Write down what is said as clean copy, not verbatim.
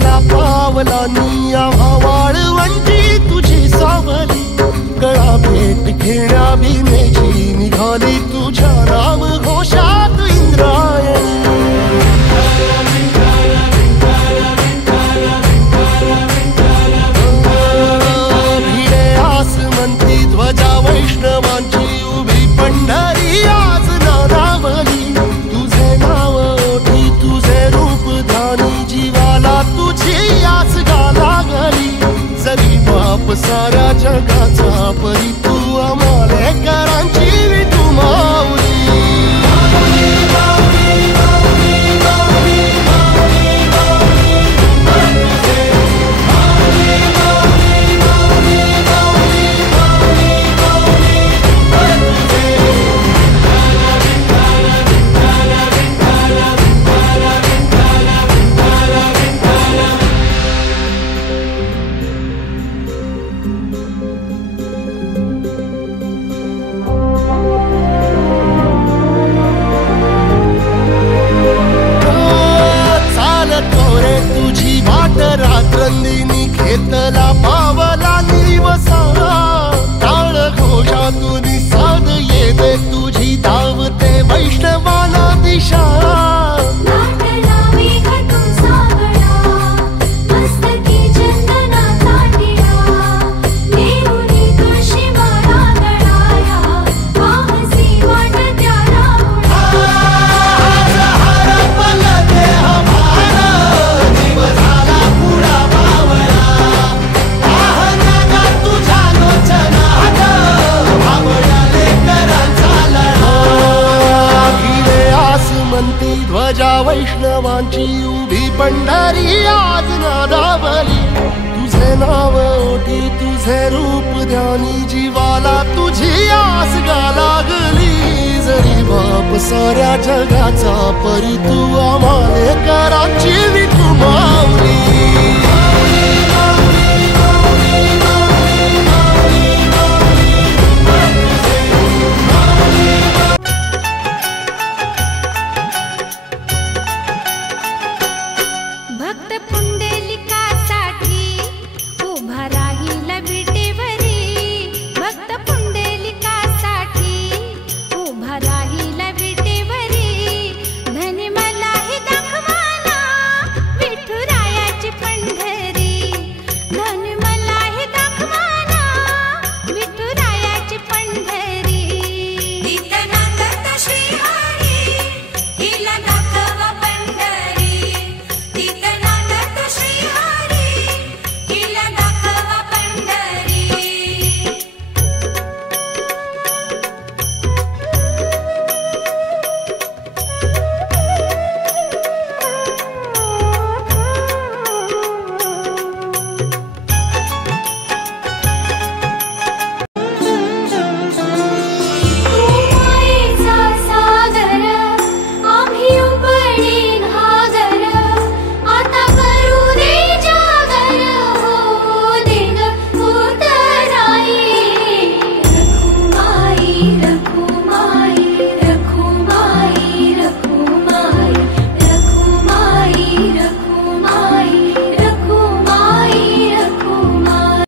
घेतला पावलांनी आम्हा वाळवंटी तुझी सावली गळा भेट घेण्या भीमेची निघाली तुझ्या नाम घोषात इंद्रायणी भिडे आसमंती ध्वजा वैष्णवांची उभी पंढरी आज नारावली तुझे नाव ओठी तुझे रूप ध्यानी जीवाला तुझी आस गा लागली जरी बाप साऱ्या जगाचा परी तू आमालेकरांची विठू माऊली रात्रंदिनी घेतला पावला निवसा टाळ घोषातून साध येते तुझी धावते वैष्णवाला दिशा ध्वजा वैष्णवांची उभी पंढरी आज नादावली तुझे नाव ओठी तुझे रूप ध्यानी जीवाला तुझी आस गा लागली जरी बाप साऱ्या जगाचा परी तू आमालेकरांची विठू माऊली